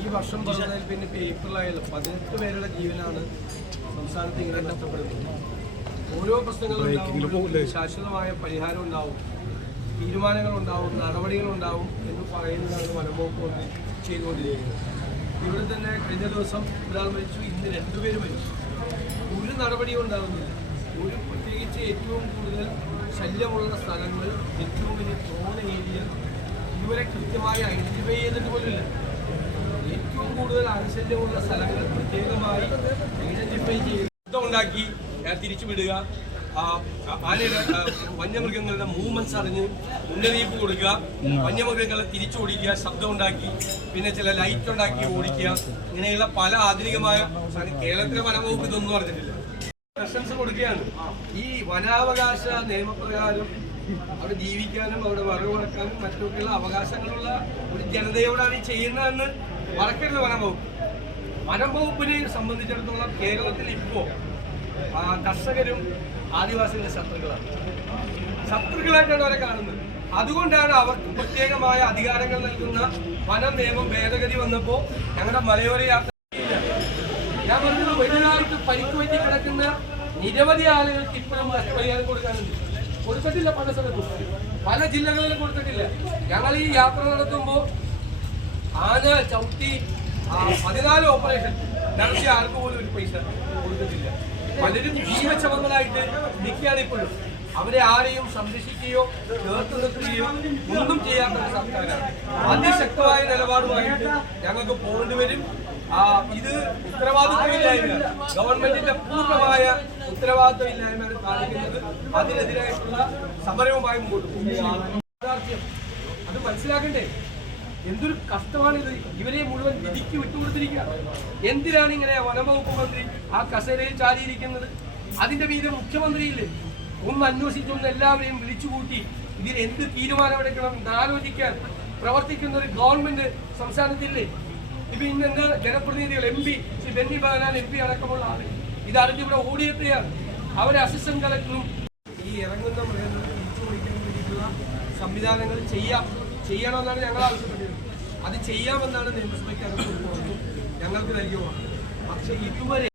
ഈ വർഷം പറഞ്ഞതിൽ പിന്നെ ഇപ്പൊ ഏപ്രിലായാലും പതിനെട്ട് പേരുടെ ജീവനാണ് സംസ്ഥാനത്ത് ഇങ്ങനെ നഷ്ടപ്പെടുന്നത്. ഓരോ പ്രശ്നങ്ങളും ശാശ്വതമായ പരിഹാരം ഉണ്ടാവും തീരുമാനങ്ങൾ ഉണ്ടാവും നടപടികൾ ഉണ്ടാവും എന്ന് പറയുന്നതാണ് വനംവകുപ്പ് കൊണ്ട് ചെയ്തുകൊണ്ടിരിക്കുന്നത്. ഇവിടെ തന്നെ കഴിഞ്ഞ ദിവസം ഒരാൾ മരിച്ചു ഇന്ന് രണ്ടുപേര് മരിച്ചു. ഒരു നടപടിയും ഉണ്ടാകുന്നില്ല ഒരു പ്രത്യേകിച്ച് ഏറ്റവും കൂടുതൽ ശല്യമുള്ള സ്ഥലങ്ങളിൽ ഏറ്റവും വലിയ ട്രോൺ ഏരിയ ഇതുവരെ കൃത്യമായി ഐഡന്റിഫൈ ചെയ്തിട്ട് പോലുമില്ല. ഏറ്റവും കൂടുതൽ ആനുശല്യമുള്ള സ്ഥലങ്ങൾ പ്രത്യേകമായി ഐഡന്റിഫൈ ചെയ്ത് ഉണ്ടാക്കി തിരിച്ചു വിടുക ആനയുടെ വന്യമൃഗങ്ങളുടെ മൂവ്മെന്റ്സ് അറിഞ്ഞ് മുന്നറിയിപ്പ് കൊടുക്കുക. വന്യമൃഗങ്ങളെ തിരിച്ചു ഓടിക്കുക ശബ്ദം ഉണ്ടാക്കി പിന്നെ ചില ലൈറ്റ് ഉണ്ടാക്കി ഓടിക്കുക. ഇങ്ങനെയുള്ള പല ആധുനികമായ കേരളത്തിലെ വനംവകുപ്പ് ഇതൊന്നും അറിഞ്ഞിട്ടില്ല. പ്രശംസ കൊടുക്കുകയാണ്. ഈ വനാവകാശ നിയമപ്രകാരം അവിടെ ജീവിക്കാനും അവിടെ വറവ് കൊടുക്കാനും മറ്റൊക്കെയുള്ള അവകാശങ്ങളുള്ള ഒരു ജനതയോടാണ് ഈ ചെയ്യുന്നതെന്ന് മറക്കരുത് വനം വകുപ്പ്. വനം വകുപ്പിനെ സംബന്ധിച്ചിടത്തോളം കേരളത്തിൽ ഇപ്പോ കർഷകരും ആദിവാസികളുടെ ശത്രുക്കളാണ്. ശത്രുക്കളായിട്ടാണ് അവരെ കാണുന്നത്. അതുകൊണ്ടാണ് അവർക്ക് പ്രത്യേകമായ അധികാരങ്ങൾ നൽകുന്ന വനം നിയമം ഭേദഗതി വന്നപ്പോൾ ഞങ്ങളുടെ മലയോര യാത്ര ഞാൻ പറഞ്ഞത് വലുതായിട്ട് പരിക്ക് പറ്റി കിടക്കുന്ന നിരവധി ആളുകൾക്ക് ഇപ്പോഴും നഷ്ടപരിഹാരം കൊടുക്കാനുണ്ട്. കൊടുത്തിട്ടില്ല പല സ്ഥലത്തും. പല ജില്ലകളിലും കൊടുത്തിട്ടില്ല. ഞങ്ങൾ ഈ യാത്ര നടത്തുമ്പോൾ ആന ചവിട്ടി പതിനാല് ഓപ്പറേഷൻ നടത്തിയ ആൾക്ക് പോലും ഒരു പൈസ കൊടുത്തിട്ടില്ല. പലരും ജീവശവങ്ങളായിട്ട് നിൽക്കുകയാണ് ഇപ്പോഴും. അവരെ ആരെയും സംരക്ഷിക്കുകയോ ചേർത്ത് നിർത്തുകയോ ഒന്നും ചെയ്യാത്ത ഒരു സർക്കാരാണ്. അതിശക്തമായ നിലപാടുമായിട്ട് ഞങ്ങൾക്ക് പോകേണ്ടി വരും. ഇത് ഉത്തരവാദിത്വമില്ലായ്മ ഗവൺമെന്റിന്റെ പൂർണമായ ഉത്തരവാദിത്വമില്ലായ്മയാണ് കാണിക്കുന്നത്. അതിനെതിരായിട്ടുള്ള സമരവുമായി മുമ്പോട്ട് യാഥാർത്ഥ്യം. അത് മനസ്സിലാക്കണ്ടേ? എന്തൊരു കഷ്ടമാണിത്. ഇവരെ മുഴുവൻ വിധിക്ക് വിട്ടുകൊടുത്തിരിക്കുക എന്തിനാണ് ഇങ്ങനെ വനംവകുപ്പ് മന്ത്രി ആ കസേരയിൽ ചാരിയിരിക്കുന്നത്? അതിന്റെ മീതെ മുഖ്യമന്ത്രിയില്ലേ? ഒന്ന് അന്വേഷിച്ചൊന്ന് എല്ലാവരെയും വിളിച്ചുകൂട്ടി ഇതിൽ എന്ത് തീരുമാനമെടുക്കണം ആലോചിക്കാൻ പ്രവർത്തിക്കുന്ന ഒരു ഗവൺമെന്റ് സംസ്ഥാനത്തില്ലേ? ഇപ്പൊ ഇന്ന് ജനപ്രതിനിധികൾ? M P Shri Benny Behanan M P അടക്കമുള്ള ആൾ. ഇത് അറിഞ്ഞിവിടെ ഓടിയെത്തുകയാണ്. അവരെ അസിസ്റ്റന്റ് കളക്ടറും ഈ ഇറങ്ങുന്ന മൃഗങ്ങൾ തിരിച്ചു പിടിക്കാൻ വേണ്ടിയിട്ടുള്ള സംവിധാനങ്ങൾ ചെയ്യാം ചെയ്യണമെന്നാണ് ഞങ്ങൾ ആവശ്യപ്പെട്ടിരുന്നത്. അത് ചെയ്യാമെന്നാണ് നിയമസഭയ്ക്ക് കൊണ്ടുവന്നു ഞങ്ങൾക്ക് നൽകിയ പക്ഷേ ഇതുവരെ